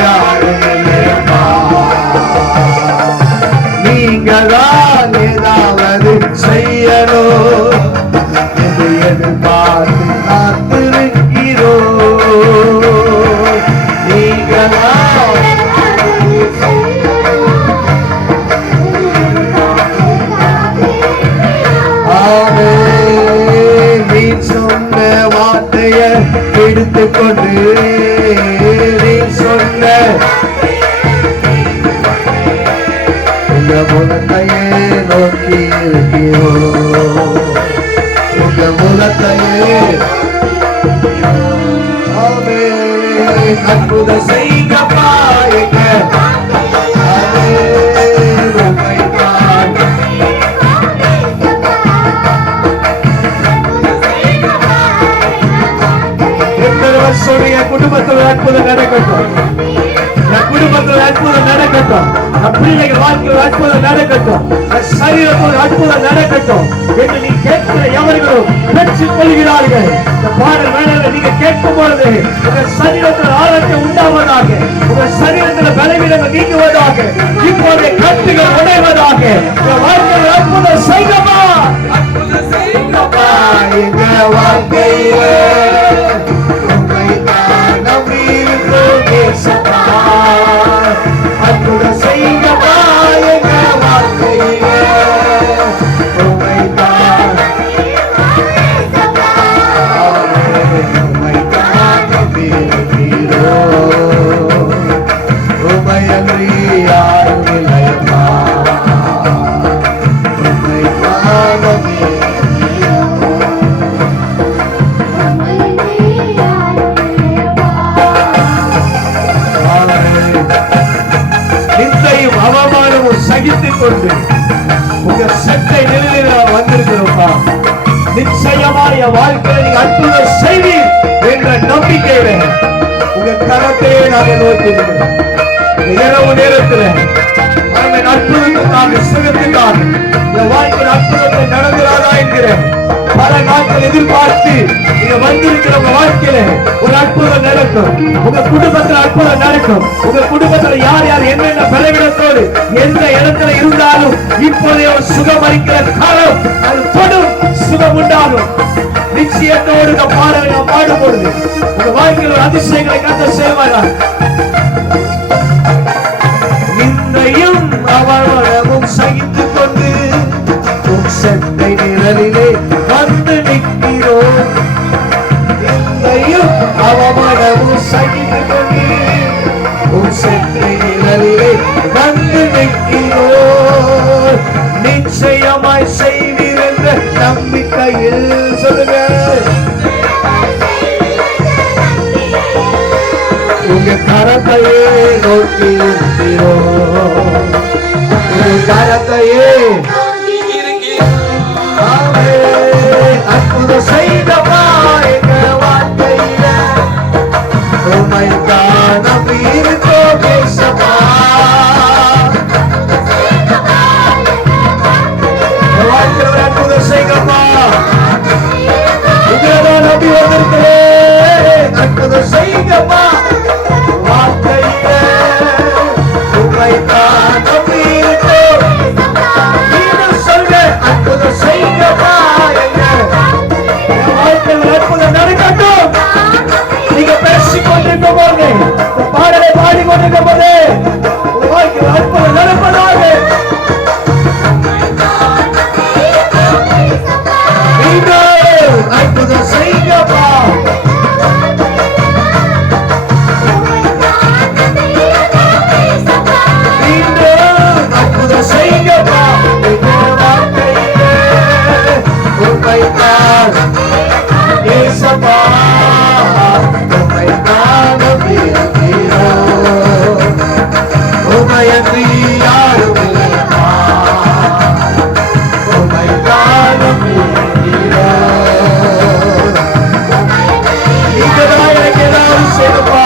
யாரும் இல்லையப்பா. நீங்கதான் ஏதாவது செய்யணும் என்று எதிர்பார்த்து காத்திருக்கிறோம். நீங்கதான் நீ சொன்ன வார்த்தைய எடுத்துக்கொண்டு நீ சொன்ன உங்க முகத்தையே நோக்கி இருக்கிறோம். உங்க முகத்தையே அற்புதம் செய்யப்பா. எங்க குடும்பத்தில் அற்புதம் நடக்கட்டும். குடும்பத்தில் அற்புதம் நடக்கட்டும். பிள்ளைகள் வாழ்க்கையில் அற்புதம் நடக்கட்டும். சரீரத்தில் அற்புதம் நடக்கட்டும் என்று நீ கேட்கிற எவர்களும் பெற்றுக் கொள்கிறார்கள். இந்த பாடல் வேளையில நீங்க கேட்கும் பொழுது உங்க சரீரத்தில் ஆரோக்கியம் உண்டாவதாக, உங்க சரீரத்தில் பலவீனங்கள் நீங்குவதாக, இப்போதைய கட்டுகள் உடைவதாக. உங்க வாழ்க்கையில் அற்புதம் செய்யமா, அற்புதம் செய்யமா. எங்க வாழ்க்கையிலே அற்புதம் செய்யப்பா. எங்க வாழ்க்கையிலே உம்மைத்தான் நம்பியிருக்கிறோம். உம்மையன்றி யாரும் இல்லையப்பா. உம்மைத்தான் நிந்தையும் அவமானமும் சகித்துக் கொண்டு உங்க சட்டை நிலையில வந்திருக்கிறோம்ப்பா. நிச்சயமாய வாழ்க்கையை நீங்க அற்புதம் செய்வீர் என்ற நம்பிக்கையில உங்க கரத்தையே நாங்கள் நோக்கி இருக்கிறோம். இரவு நேரத்தில் அற்புதத்துக்காக சுகத்துக்காக இந்த வாழ்க்கையில் அற்புதத்தை நடந்துராதா என்கிறேன் பல நாட்கள் எதிர்பார்த்து நீங்க வந்திருக்கிற உங்க வாழ்க்கையில ஒரு அற்புதம் நடக்கும். உங்க குடும்பத்தில் அற்புதம் நடக்கும். உங்க குடும்பத்தில் யார் யார் என்னென்ன பலவீனத்தோடு எந்த இடத்துல இருந்தாலும் இப்போதைய ஒரு சுகம் அளிக்கிற காலம் அது தொடும் சுகம் உண்டாகும். நிச்சயத்தோடு இந்த பாடலை நாம் பாடும் பொழுது உங்க வாழ்க்கையில் ஒரு அதிசயங்களை கர்த்தர் செய்வார். இந்தையும் அவமானமும் சகித்துக் கொண்டு உன் சட்டை நிழலிலே வந்து நிற்கிறோம். இந்தையும் அவமானமும் சகித்துக் கொண்டு உன் சட்டை நிழலிலே வந்து நிற்கிறோம். நிச்சயமாய் செய்வீர் என்ற நம்பிக்கையில் சொல்லுங்க. உங்க கரத்தையே நோக்கி இருக்கிறோம். உங்க கரத்தையே அற்புதம் செய்தப்பா. எங்க வாழ்க்கையில உம்மைத்தான் நம்பியிருக்கோம் பேசப்பா. வாழ்க்கையில் அற்புதம் செய்யப்பா. இங்கதான் நம்பி வந்திருக்கிறேன். அற்புதம் செய்யப்பா. வாழ்க்கையில உம்மைத்தான் நம்பியிருக்கோம். நீங்களும் சொல்ல அற்புதம் செய்யப்பா. அற்புதம் நடக்கட்டும். நீங்க பேசிக் கொண்டிருக்கும் போது பாடலை பாடிக்கொண்டிருக்கும் போது வாழ்க்கையில் அற்புதம் நடப்பதாக. அற்புதம் செய்யப்பா. அற்புதம் செய்யப்பா. உம்மைத்தான் ஏசப்பா. உம்மைத்தான் நம்பியிருக்கிறோம். உம்மையன்றி யாரும் இல்லைப்பா. உம்மைத்தான் நம்பியிருக்கிறோம். நீங்கதான் எனக்கு ஏதாவது செய்யப்பா.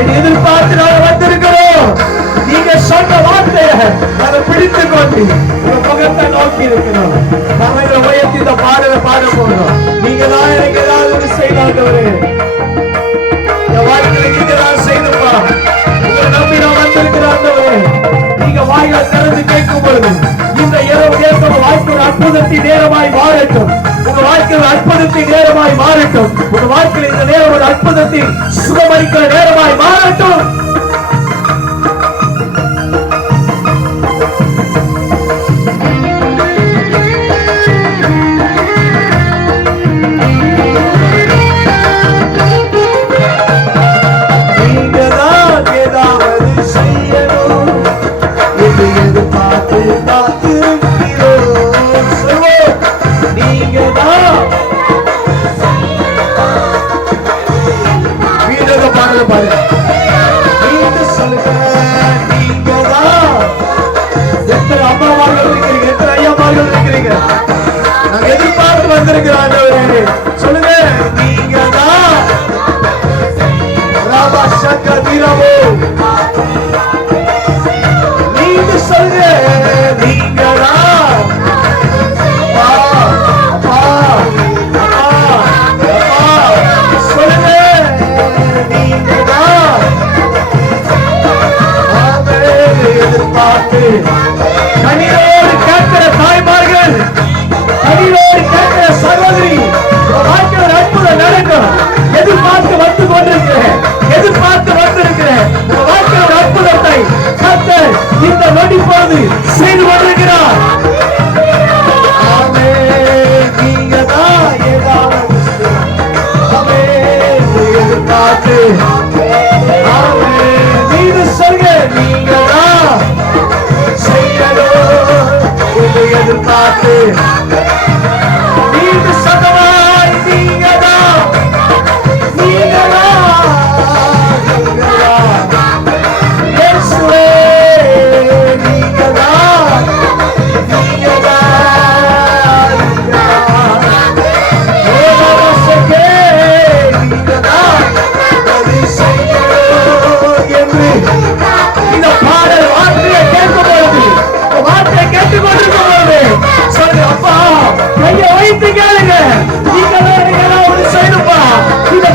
என் எதிர்பார்த்து நாங்கள் வந்திருக்கிறோம். நீங்க சொன்ன வார்த்தையை அதை பிடித்துக் கொண்டு உங்க முகத்தை நோக்கி இருக்கிறோம். தமிழ உயர்த்தி இந்த பாடலை பாட போகிறோம். நீங்க தான் எனக்கு ஏதாவது செய்தாங்க. என் வாழ்க்கையில நீங்க தான் செய்தப்பா. அற்புதத்தின் நேரமாய் மாறட்டும். உங்க வாழ்க்கையில் இந்த நேரம் ஒரு அற்புதத்தின் சுகமளிக்கிற நேரமாய் மாறட்டும். சொல்லுங்க, நீங்க தான் நீங்க சொல்லுங்க, நீங்க தான் சொல்லுங்க, நீங்க தான் எதிர்பார்த்து கண்ணீரோடு கேட்கிற தாய்மார்கள், கண்ணீரோடு கேட்கிற சகோதரி, வாழ்க்கையில் அற்புதம் நடக்கும். எதிர்பார்த்து வந்து கொண்டிருக்கிறேன், எதிர்பார்த்து வந்திருக்கிறேன். வாழ்க்கையில் அற்புதத்தை கர்த்தர் இந்த நொடி போது செய்து கொண்டிருக்கிறார். நீங்க தான் ஏதாவது எதிர்பார்த்து நீங்க சொல்க, நீங்க தான் செய்யணும் எதிர்பார்த்து நீங்க சதவாய், நீங்க தான்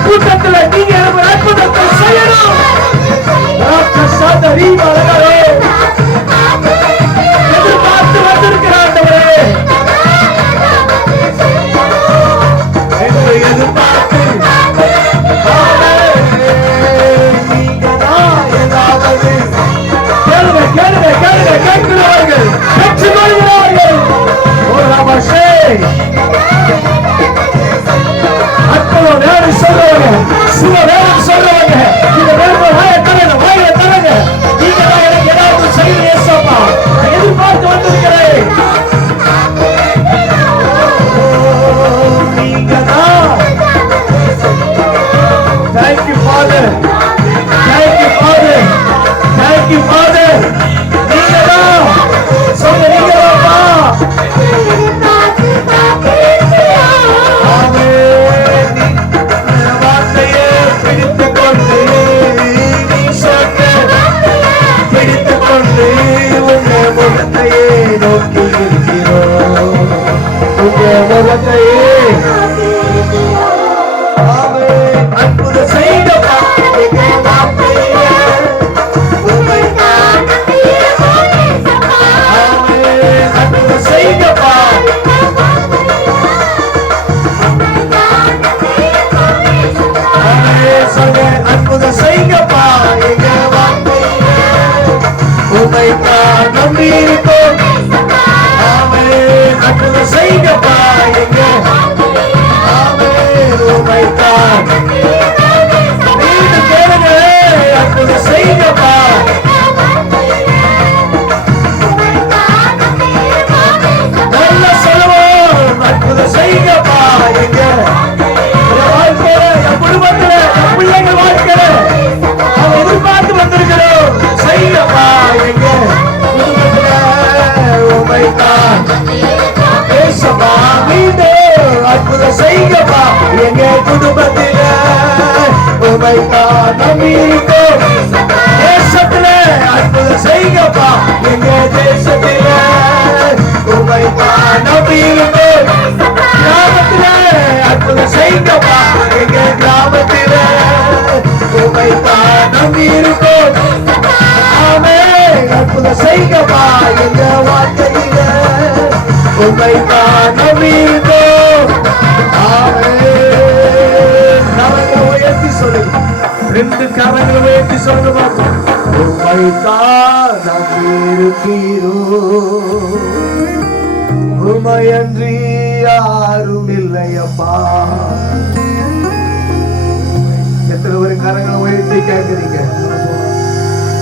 கூட்டத்தில் நீங்க அற்புதத்தை செய்யணும். எதிர்பார்த்து வந்திருக்கிறார் எதிர்பார்த்து கேளுங்க கேளுங்க கேளுங்க கேட்கிறவர்கள் பெற்றுக்கொள்கிறார்கள். அற்புதம் வேணும் சொல்றவங்க, சுக வேணும் சொல்றவங்க, இந்த வேணும் வாயை தரங்க, வாயை தரங்க. நீங்க தான் எனக்கு ஏதாவது செய்ய ஏசப்பா, எதிர்பார்த்து வந்திருக்கிறேன். நீங்க தான். Thank you Father, thank you Father, thank you Father. நீங்க தான் சொல்ல, நீங்க தான்ப்பா. அற்புதம் செய்தப்பா, அற்புதம் செய்தப்பா, அற்புதம் செய்யப்பா, எங்க உமைக்கா நம்பி இருக்கோம். அற்புதம் செய்யப்பா, எங்க உமைக்கா நீங்க கேளுங்க, அற்புதம் செய்யப்பா. நல்ல செலவோம், அற்புதம் செய்யப்பா, எங்க வாழ்க்கையில, என் குடும்பத்துல, என் பிள்ளைகள் வாழ்க்கையில எதிர்பார்த்து வந்திருக்கிறோம். செய்யப்பா, எங்க குடும்பத்துல உமைக்கா பேசப்பா, மீண்டு அற்புதம் செய்யப்பா, எங்க குடும்பத்தில உமைக்கா நம்பி இருக்கோம். தேசத்துல அற்புதம் செய்யப்பா, எங்க தேசத்தில உமைக்கா நம்பி இருக்கோம். கிராமத்தில அற்புதம் செய்யப்பா, எங்க கிராமத்தில உமைக்கா நம்பி இருக்கோம். ஆமே, அற்புதம் செய்யப்பா, எங்க வாழ்க்கையில உமைக்கா நம்பி இருக்கோம். கரங்களை உயர்த்தி சொல்லுங்க. 2 கரங்களை உயர்த்தி சொல்லுங்க பார்ப்போம். உம்மைத்தான் நம்பியிருக்கிறோம், உம்மையன்றி யாரும் இல்லையப்பா. எத்தனை பேர் கரங்களை உயர்த்தி கேட்கிறீங்க?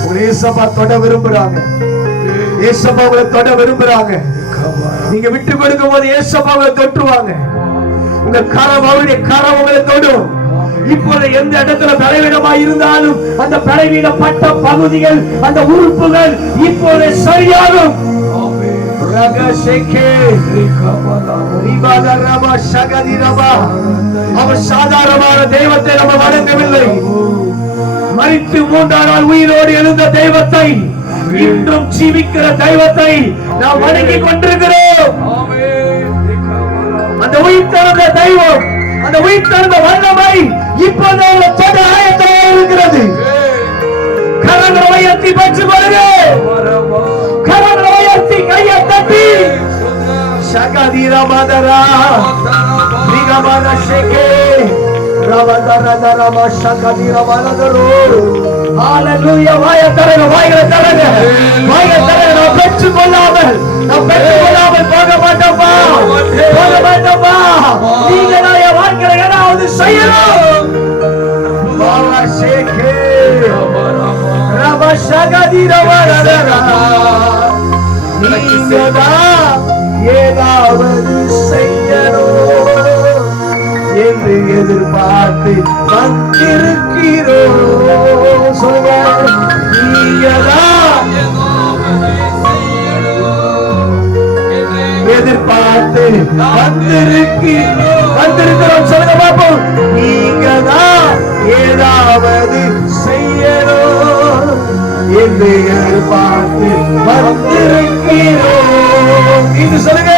உங்களை ஏசப்பா தொட விரும்புறாங்க. ஏசப்பா உங்களை தொட விரும்புறாங்க. நீங்க விட்டு கொடுக்கும் போது ஏசப்பா உங்களை தொட்டுவாங்க. உங்க கரம் அவருடைய கரம் உங்களை தொடும். இப்போது எந்த இடத்துல பலவீனமாய் இருந்தாலும் அந்த பலவீனப்பட்ட பகுதிகள், அந்த உறுப்புகள் இப்போது சரியாகும். அவர் சாதாரணமான தெய்வத்தை நம்ம வணங்கவில்லை. மரித்து 3ஆம் நாள் உயிரோடு எழுந்த தெய்வத்தை, இன்றும் ஜீவிக்கிற தெய்வத்தை நாம் வணங்கிக் கொண்டிருக்கிறோம். அந்த உயிர் தந்த தெய்வம், அந்த உயிர் தந்த வல்லமை இப்போது ஆயத்தமாக இருக்கிறது. கரங்களை உயர்த்தி பெற்றுக் கொள்ளுங்க. கரங்களை உயர்த்தி கையை தட்டி சகதீரமதரா நிகமன ஷேகே ரவதரதரம சகதீரமதரோ. ஹalleluya. வாயை தரங்க, வாயை தரங்க, வாயை தரங்க. நாம் பெற்றுக் கொள்ளாமல் போக மாட்டோமா, போக மாட்டோமா. நீங்க நான் வாழ்க்கையில ஏதாவது செய்யணும். பாலா ஷேகே ரவ சகதீரமதரா. நீங்கதான் ஏதாவது செய்யணும் என்று எதிர்பார்த்து வந்திருக்கிறோம். நீங்கதான் எதிர்பார்த்து வந்திருக்கிறோம். சொல்லுங்க பார்ப்போம். நீங்கதான் ஏதாவது செய்யணும் என்று எதிர்பார்த்து வந்திருக்கிறோம். இது சொல்லுங்க.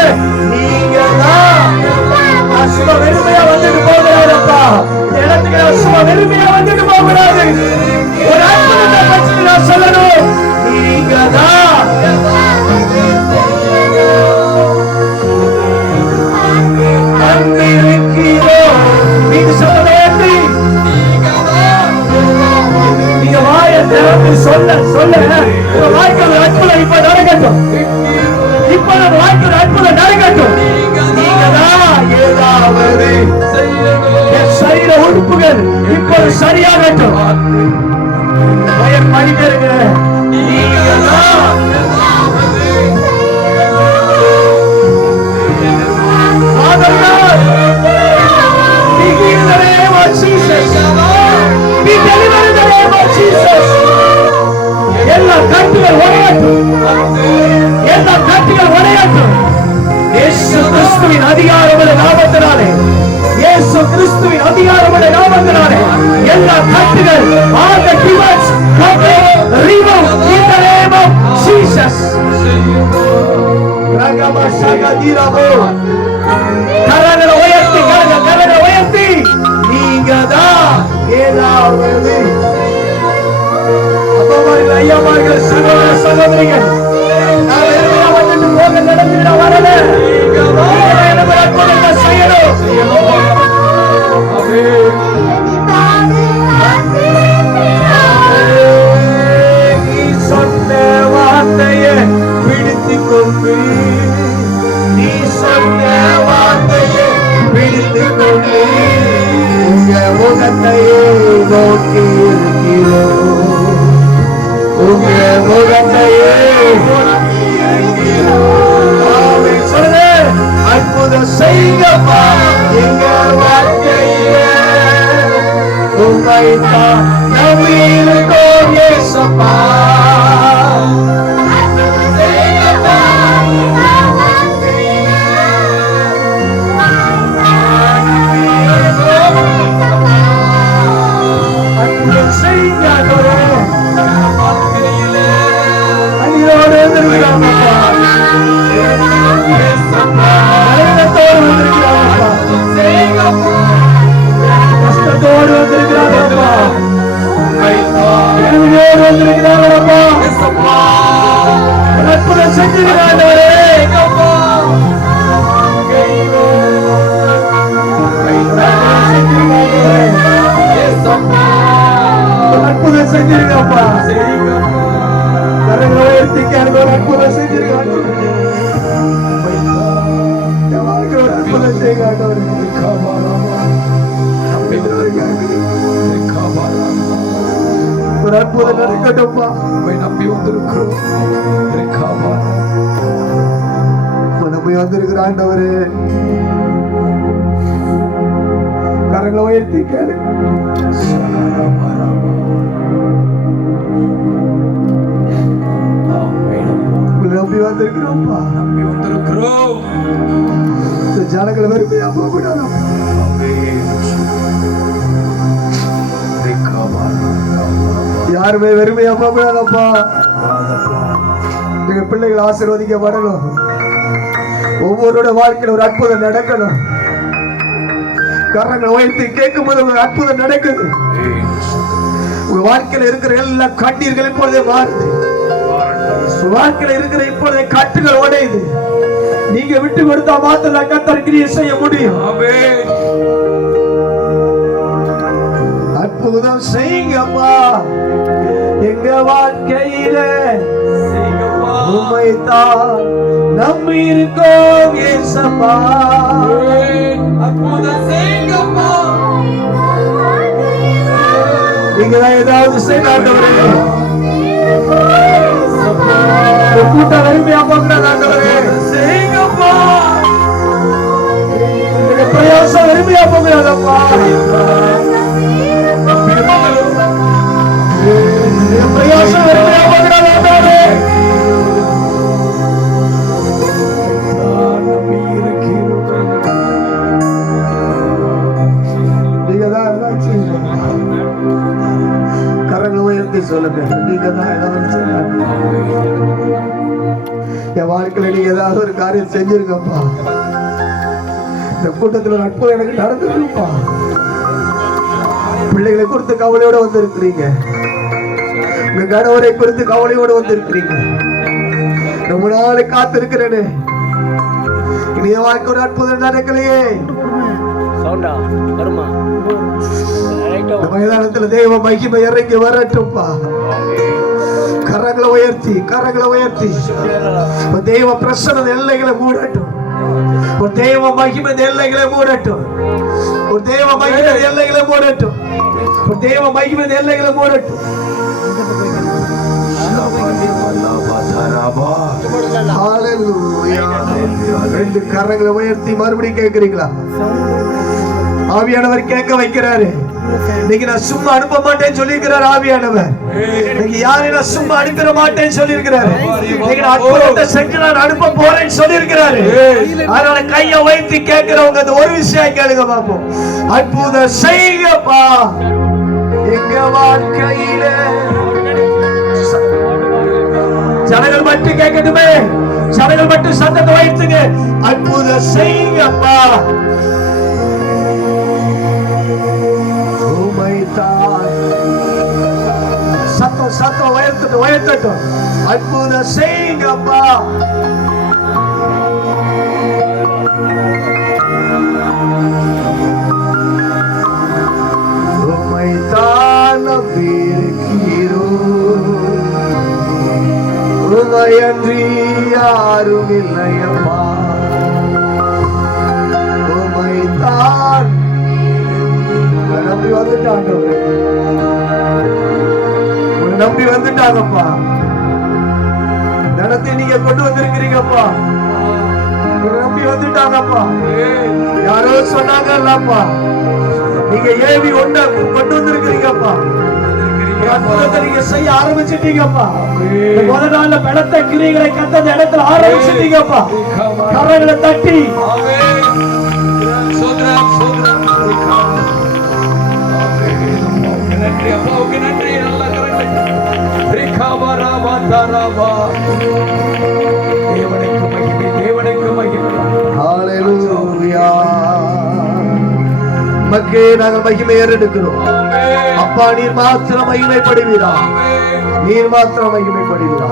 நீங்கதான் சும்மா வெறுமையா வந்துட்டு போகிறாரப்பா. இந்த இடத்துக்கு சும்மா வெறுமையா வந்துட்டு போகிறாரு. ஒரு அற்புதத்தை பற்றி நான் சொல்லணும். நீங்கதான் வந்திருக்கிறோம். நீங்க சொல்ல எப்படி? நீங்க வாயை திறந்து சொல்ல சொல்ல உங்க வாழ்க்கையில் அற்புதம் இப்ப நடக்கட்டும். இப்ப நம்ம வாழ்க்கையில் அற்புதம் நடக்கட்டும். நீங்கதான் ஏதாவது சரீர உறுப்புகள் இப்போது சரியாகட்டும். பயம் பண்ணிக்கிறீங்க. நீங்கதான் எல்லா கட்டுகள் உடையட்டும், எல்லா கட்டுகள் உடையட்டும். இயேசு கிறிஸ்துவின் அதிகாரமுள்ள நாமத்தினாலே, இயேசு கிறிஸ்துவின் அதிகாரமுள்ள நாமத்தினாலே எல்லா கட்டுகள் all the demons come remove in the name of Jesus. ரகம சகதிரமோ. கரங்களை உயர்த்தி, கரங்களை உயர்த்தி. நீங்கதான் ஏதாவது அப்பமார்கள், ஐயாமார்கள், சகோதர சகோதரிகள், நான் வெறுமையா வந்துட்டு போக நடந்துட வரல. செய்யணும். நீ சொன்ன வார்த்தையை பிடித்துக் கொண்டு, நீ சொன்ன வார்த்தையை பிடித்துக் கொண்டு உங்க முகத்தையே நோக்கி இருக்கிறோம். உங்க முகத்தையே சொல்லுங்க. அற்புதம் செய்யப்பா எங்க வாழ்க்கையில. உம்மைத்தான் நம்பியிருக்கோம் இயேசப்பா. அற்புதம் செய்யாதோட அணியோடு இருந்திருக்கிறாங்கப்பா. கஷ்டத்தோடு வந்திருக்கிறாங்கப்பா. அற்புதம் செஞ்சிருக்கப்பா. கரங்களை உயர்த்தி கேளுங்க. ஒரு அற்புதம் செஞ்சிருக்காங்க. ஒரு அற்புதம் செய்யுங்க ஆண்டவரே. ஒரு அற்புதம் நடக்கட்டும்ப்பா. நம்பி வந்திருக்கிறோம். நம்பி வந்திருக்கிற ஆண்டவரே, கரங்களை உயர்த்தி கேளு. நம்பி வந்திருக்கிறோம்ப்பா. நம்பி வந்திருக்கிறோம். ஜனங்களை வெறுமையா போக கூடாது. யாருமே வெறுமையா போக கூடாதப்பா. எங்க பிள்ளைகள் ஆசீர்வதிக்கப்படணும். ஒவ்வொருடைய வாழ்க்கையில் ஒரு அற்புதம் நடக்கணும். கரங்களை உயர்த்தி கேட்கும் போது ஒரு அற்புதம் நடக்குது. உங்க வாழ்க்கையில் இருக்கிற எல்லா கண்ணீர்கள் இப்பொழுதே மாறுது. வாழ்க்கையில் இருக்கிற இப்பொழுதே கட்டுகள் உடையுது. நீங்க விட்டு கொடுத்தா மாத்திரம் கர்த்தர் கிரியை செய்ய முடியும். அற்புதம் செய்யுங்கப்பா எங்க வாழ்க்கையில. உம்மைத்தான் நம்பி இருக்கோம் இயேசப்பா. அற்புதம் செய்யுங்கப்பா. நீங்க ஏதாவது செய்யாதவரே, கூட்டம் வறுமையா போகிறாதவரே செய்யுங்கப்பா. பிரயாசம் வறுமையா போகிறாதப்பா. பிரயாசம் வறுமையா போகிறாதே. கரங்களை உயர்த்தி சொல்லுங்க. நீங்க தான் ஏதாவது என் வாழ்க்கையில நீங்க ஏதாவது ஒரு காரியம் செஞ்சிருக்கப்பா. இந்த கூட்டத்தில் அற்புதம் எனக்கு நடந்துருப்பா. பிள்ளைகளை குறித்து கவலையோட வந்து இருக்கிறீங்க. உங்க கணவரை குறித்து கவலையோட வந்து இருக்கிறீங்க. ரொம்ப நாளை காத்து இருக்கிறேன்னு இனிய வாழ்க்கை ஒரு அற்புதம் நடக்கலையே. மைதானத்தில் தெய்வ மகிமை இறங்கி வரட்டும்பா. கரங்களை உயர்த்தி தெய்வ பிரசன்ன எல்லைகளை மூடட்டும். ஒரு தெய்வ மகிமை எல்லைகளை மூடட்டும். ஒரு தெய்வ மகிமை எல்லைகளை மூடட்டும். ஒரு தெய்வ மகிமை எல்லைகளை மூடட்டும். ரெண்டு கரங்களை உயர்த்தி மறுபடியும் கேட்கிறீங்களா? ஆவியானவர் கேட்க வைக்கிறாரு. நீங்க நான் சும்மா அனுப்ப மாட்டேன்னு சொல்லியிருக்கிறார் ஆவியானவர். நீங்க யாரையும் நான் சும்மா அனுப்பிட மாட்டேன்னு சொல்லியிருக்கிறாரு. நீங்க அற்புதத்தை செஞ்சு நான் அனுப்ப போறேன்னு சொல்லியிருக்கிறாரு. அதனால கையை வைத்து கேட்கிறவங்க அந்த ஒரு விஷயம் கேளுங்க பாப்போம். அற்புதம் செய்யுங்கப்பா எங்க வாழ்க்கையில. ஜனங்கள் மட்டும் கேட்கட்டுமே. ஜனங்கள் மட்டும் சத்தத்தை வைத்துங்க. அற்புதம் செய்யுங்கப்பா. சத்தம் உயர்த்தட்டும். அற்புதம் செய்யுங்கப்பா. உம்மைத்தான் நம்பியிருக்கிறோம். உம்மையன்றி யாரும் இல்லையப்பா. உம்மைத்தான் நம்பி வந்துட்டாங்க. நம்பி வந்துட்டாங்கப்பா. நடத்தி நீங்க கொண்டு வந்திருக்கிறீங்கப்பா. நம்பி வந்துட்டாங்கப்பா. யாரோ சொன்னாங்கல்லப்பா, நீங்க ஏவி ஒண்ண கொண்டு வந்திருக்கிறீங்கப்பா. அற்புதத்தை நீங்க செய்ய ஆரம்பிச்சிட்டீங்கப்பா. முதல் நாள்ல பலத்த கிரியைகளை கத்த இடத்துல ஆரம்பிச்சிட்டீங்கப்பா. கரங்களை தட்டி மக்கே நாங்கள் மகிமை ஏறெடுக்கிறோம். அப்பா நீர் மாத்திரம் மகிமைப்படுவீரா. நீர் மாத்திரம் மகிமைப்படுவீரா.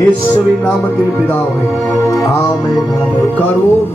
இயேசுவின் நாமத்தில் பிதாவே ஆமென். கருவோம்.